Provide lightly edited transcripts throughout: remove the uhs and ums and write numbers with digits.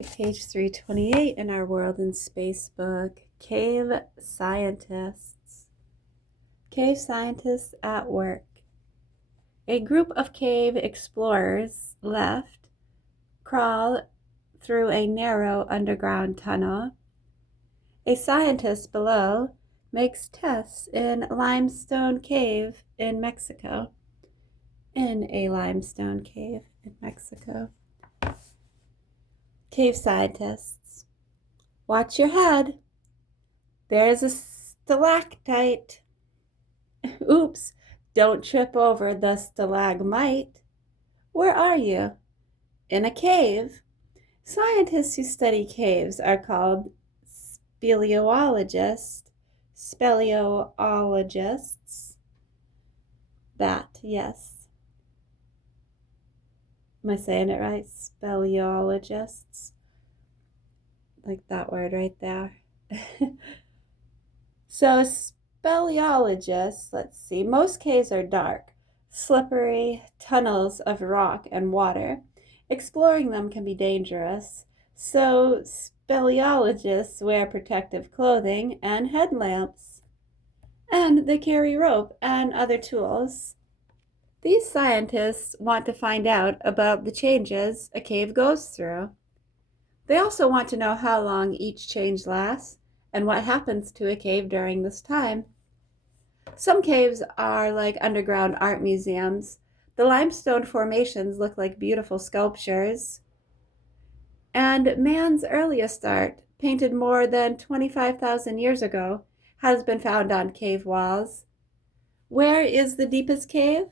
Page 328 in our World in Space book, Cave Scientists. Cave Scientists at Work. A group of cave explorers left crawl through a narrow underground tunnel. A scientist below makes tests in a limestone cave in Mexico. Cave scientists. Watch your head. There's a stalactite. Oops, don't trip over the stalagmite. Where are you? In a cave. Scientists who study caves are called speleologists. That, yes. Am I saying it right? Speleologists. Like that word right there. So speleologists, let's see, most caves are dark, slippery tunnels of rock and water. Exploring them can be dangerous, so speleologists wear protective clothing and headlamps. And they carry rope and other tools. These scientists want to find out about the changes a cave goes through. They also want to know how long each change lasts and what happens to a cave during this time. Some caves are like underground art museums. The limestone formations look like beautiful sculptures. And man's earliest art, painted more than 25,000 years ago, has been found on cave walls. Where is the deepest cave?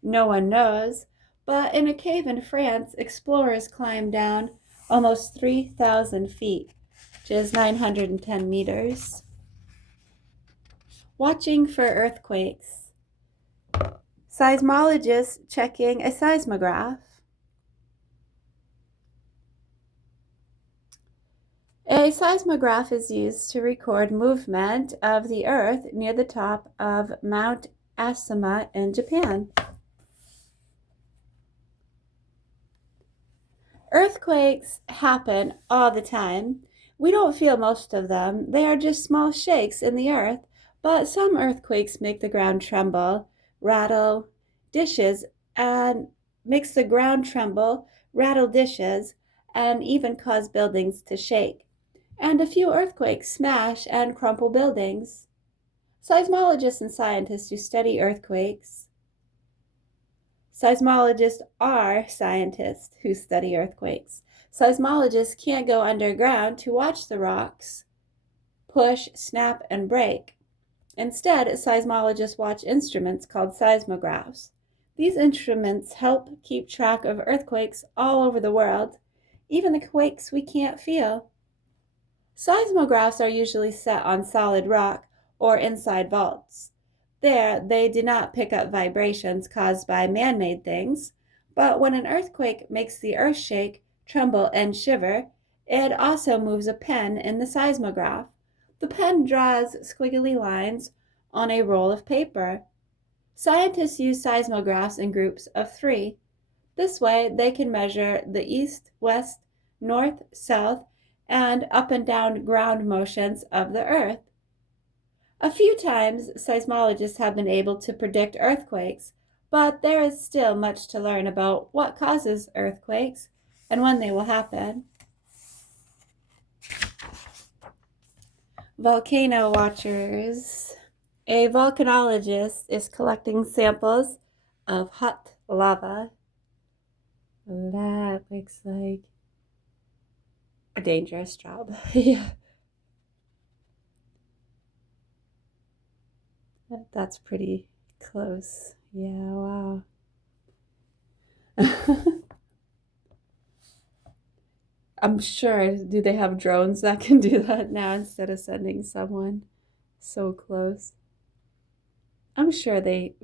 No one knows, but in a cave in France, explorers climbed down almost 3,000 feet, which is 910 meters. Watching for earthquakes. Seismologists checking a seismograph. A seismograph is used to record movement of the earth near the top of Mount Asuma in Japan. Earthquakes happen all the time. We don't feel most of them. They are just small shakes in the earth, but some earthquakes make the ground tremble, rattle dishes, and makes the ground tremble, rattle dishes, and even cause buildings to shake. And a few earthquakes smash and crumple buildings. Seismologists and scientists who study earthquakes. Seismologists are scientists who study earthquakes. Seismologists can't go underground to watch the rocks push, snap, and break. Instead, seismologists watch instruments called seismographs. These instruments help keep track of earthquakes all over the world, even the quakes we can't feel. Seismographs are usually set on solid rock or inside vaults. There, they do not pick up vibrations caused by man-made things, but when an earthquake makes the earth shake, tremble, and shiver, it also moves a pen in the seismograph. The pen draws squiggly lines on a roll of paper. Scientists use seismographs in groups of 3. This way, they can measure the east, west, north, south, and up and down ground motions of the earth. A few times, seismologists have been able to predict earthquakes, but there is still much to learn about what causes earthquakes and when they will happen. Volcano watchers. A volcanologist is collecting samples of hot lava. That looks like a dangerous job. Yeah. That's pretty close. Yeah, wow. I'm sure, do they have drones that can do that now instead of sending someone so close? I'm sure they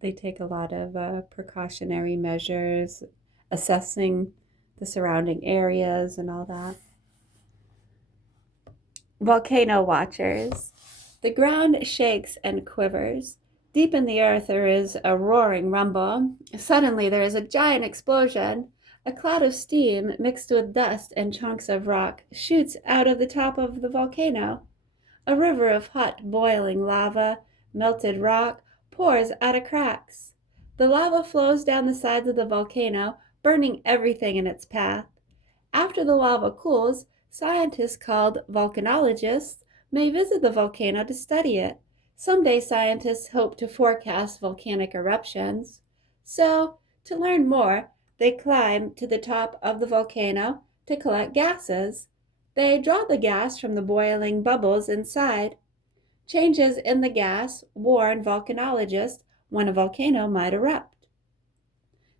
take a lot of precautionary measures, assessing the surrounding areas and all that. Volcano watchers. The ground shakes and quivers. Deep in the earth there is a roaring rumble. Suddenly there is a giant explosion. A cloud of steam mixed with dust and chunks of rock shoots out of the top of the volcano. A river of hot, boiling lava, melted rock, pours out of cracks. The lava flows down the sides of the volcano, burning everything in its path. After the lava cools, scientists called volcanologists may visit the volcano to study it. Someday scientists hope to forecast volcanic eruptions. So, to learn more, they climb to the top of the volcano to collect gases. They draw the gas from the boiling bubbles inside. Changes in the gas warn volcanologists when a volcano might erupt.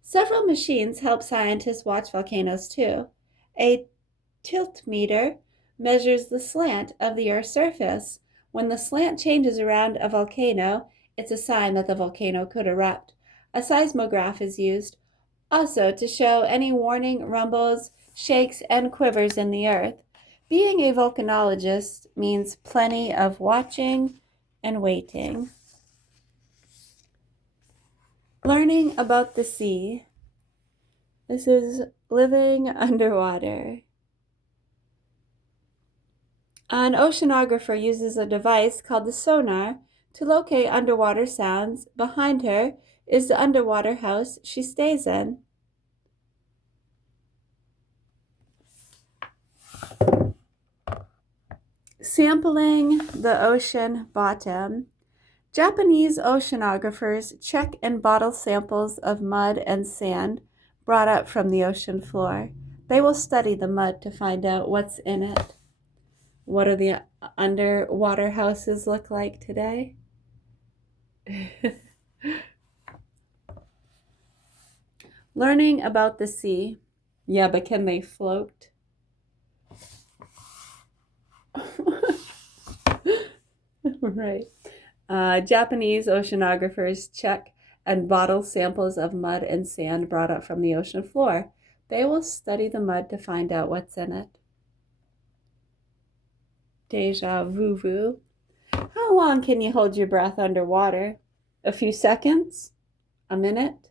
Several machines help scientists watch volcanoes too. A tiltmeter measures the slant of the Earth's surface. When the slant changes around a volcano, it's a sign that the volcano could erupt. A seismograph is used also to show any warning rumbles, shakes, and quivers in the earth. Being a volcanologist means plenty of watching and waiting. Learning about the sea. This is living underwater. An oceanographer uses a device called the sonar to locate underwater sounds. Behind her is the underwater house she stays in. Sampling the ocean bottom. Japanese oceanographers check and bottle samples of mud and sand brought up from the ocean floor. They will study the mud to find out what's in it. What do the underwater houses look like today? Learning about the sea. Yeah, but can they float? Right. Japanese oceanographers check and bottle samples of mud and sand brought up from the ocean floor. They will study the mud to find out what's in it. Deja vu. How long can you hold your breath underwater? A few seconds? A minute?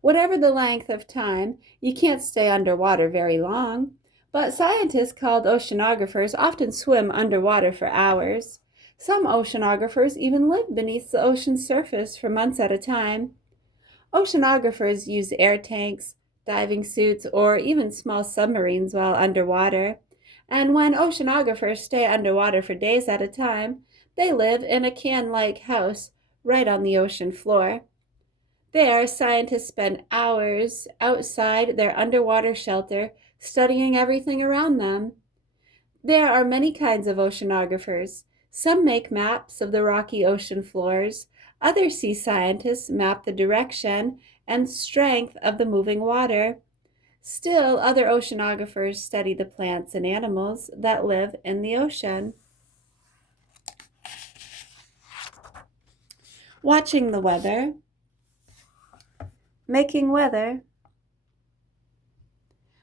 Whatever the length of time, you can't stay underwater very long. But scientists called oceanographers often swim underwater for hours. Some oceanographers even live beneath the ocean's surface for months at a time. Oceanographers use air tanks, diving suits, or even small submarines while underwater. And when oceanographers stay underwater for days at a time, they live in a can-like house right on the ocean floor. There, scientists spend hours outside their underwater shelter studying everything around them. There are many kinds of oceanographers. Some make maps of the rocky ocean floors. Other sea scientists map the direction and strength of the moving water. Still, other oceanographers study the plants and animals that live in the ocean. Watching the weather. Making weather.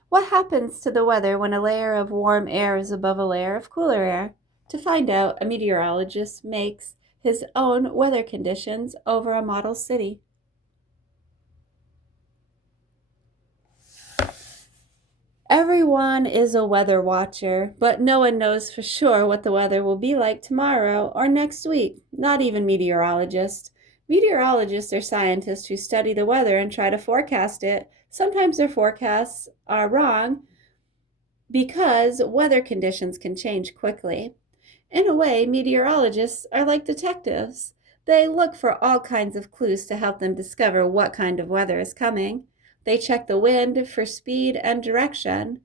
What happens to the weather when a layer of warm air is above a layer of cooler air? To find out, a meteorologist makes his own weather conditions over a model city. Everyone is a weather watcher, but no one knows for sure what the weather will be like tomorrow or next week, not even meteorologists. Meteorologists are scientists who study the weather and try to forecast it. Sometimes their forecasts are wrong because weather conditions can change quickly. In a way, meteorologists are like detectives. They look for all kinds of clues to help them discover what kind of weather is coming. They check the wind for speed and direction.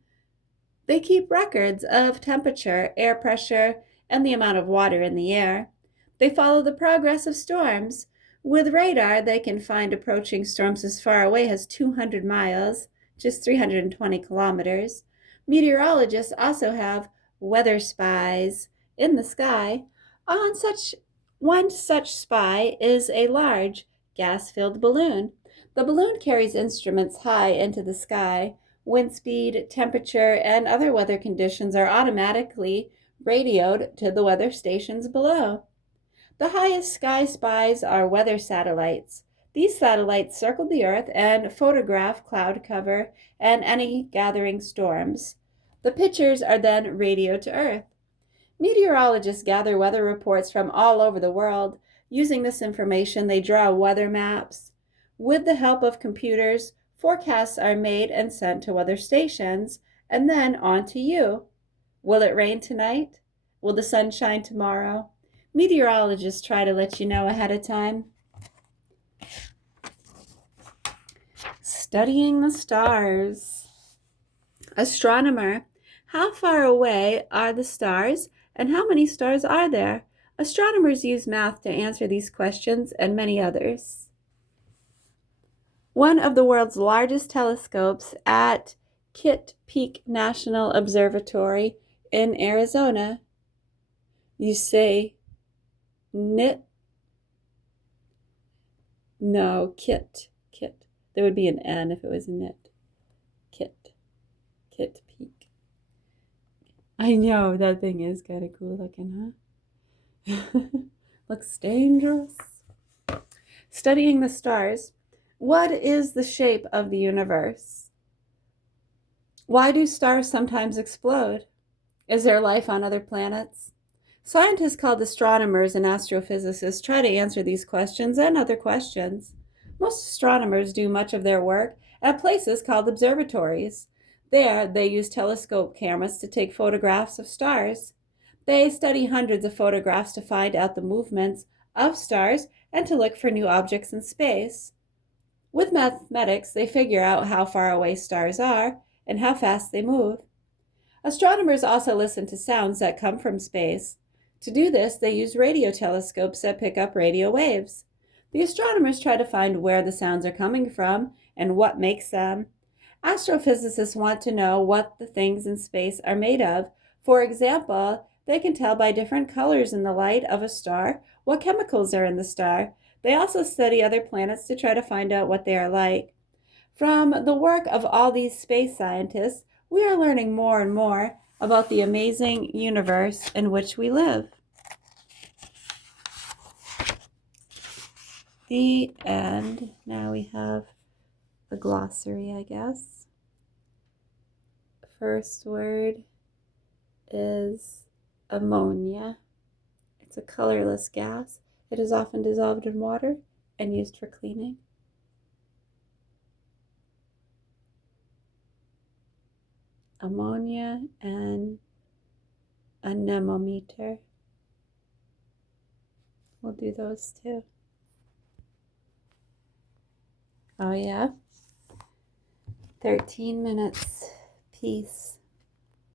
They keep records of temperature, air pressure, and the amount of water in the air. They follow the progress of storms. With radar, they can find approaching storms as far away as 200 miles, just 320 kilometers. Meteorologists also have weather spies in the sky. One such spy is a large gas-filled balloon. The balloon carries instruments high into the sky. Wind speed, temperature, and other weather conditions are automatically radioed to the weather stations below. The highest sky spies are weather satellites. These satellites circled the Earth and photograph cloud cover and any gathering storms. The pictures are then radioed to Earth. Meteorologists gather weather reports from all over the world. Using this information, they draw weather maps. With the help of computers, forecasts are made and sent to weather stations, and then on to you. Will it rain tonight? Will the sun shine tomorrow? Meteorologists try to let you know ahead of time. Studying the stars. Astronomer, how far away are the stars and how many stars are there? Astronomers use math to answer these questions and many others. One of the world's largest telescopes at Kitt Peak National Observatory in Arizona. You say knit? No, Kitt. There would be an N if it was knit. Kitt Peak. I know, that thing is kind of cool looking, huh? Looks dangerous. Studying the stars. What is the shape of the universe? Why do stars sometimes explode? Is there life on other planets? Scientists called astronomers and astrophysicists try to answer these questions and other questions. Most astronomers do much of their work at places called observatories. There, they use telescope cameras to take photographs of stars. They study hundreds of photographs to find out the movements of stars and to look for new objects in space. With mathematics, they figure out how far away stars are and how fast they move. Astronomers also listen to sounds that come from space. To do this, they use radio telescopes that pick up radio waves. The astronomers try to find where the sounds are coming from and what makes them. Astrophysicists want to know what the things in space are made of. For example, they can tell by different colors in the light of a star what chemicals are in the star. They also study other planets to try to find out what they are like. From the work of all these space scientists, we are learning more and more about the amazing universe in which we live. The end. Now we have the glossary, I guess. First word is ammonia. It's a colorless gas. It is often dissolved in water and used for cleaning. Ammonia and anemometer. We'll do those too. Oh yeah. 13 minutes. Peace.